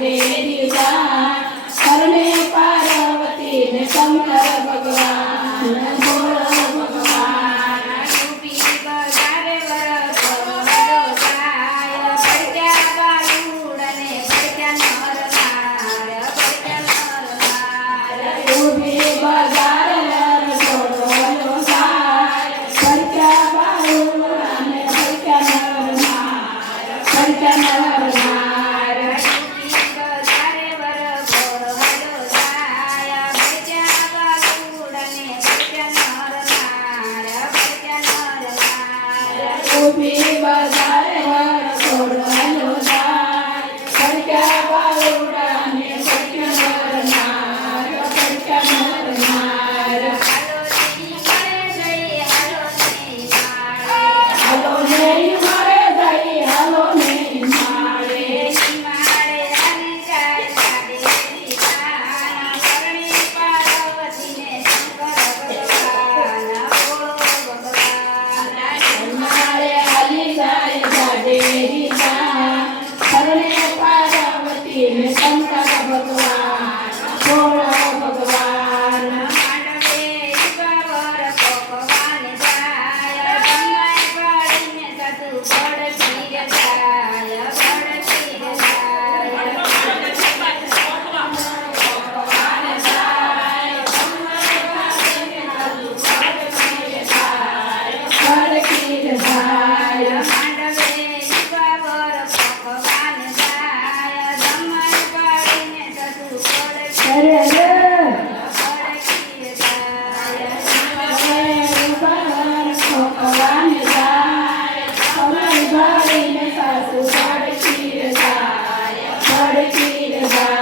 જાડેરી જા હરણે પાર્વતી ને શંકર ભગવાન બોલો ભગવાન રૂપી બજારે વરસો હલો જાય પડ્યા બાલુડ ને પડ્યા નર નાર ઉભી બજાર છોડો જાય પડ્યા બાલુડ અને પડ્યા નર નાર પડ્યા નર નાર રૂપી બજારે વરસો હલો જાય પડ્યા બાલુડ ને પડ્યા નર નાર ઉભી બજાર છોડો જાય પડ્યા બાલુડ અને પડ્યા નર નાર પડ્યા નર નાર હાલો ની મળે જઈ હાલો હાલો ની નહીં મારે માળે અને જાય જાડેરી જા હરણી પાર્વતી ને શંકર ભગવાન બોલો ભગવાન મારે હાલી જાય જાડેરી જા હરણે પાર્વતી ને શંકર ભગવાન બોલો ભગવાન માંડવે ઈશ્વર ભગવાન જાય ગમાય પડીને સતુ પડતી જાય પડતી ફરકી જાય માંડવે ઈશ્વર ભગવાન જાય ગમાય પડીને સતુ પડતી અરે રે પડતી જાય ભગવાન જાય કમર ભરીને સાસુ પડતી જાય પડતી જાય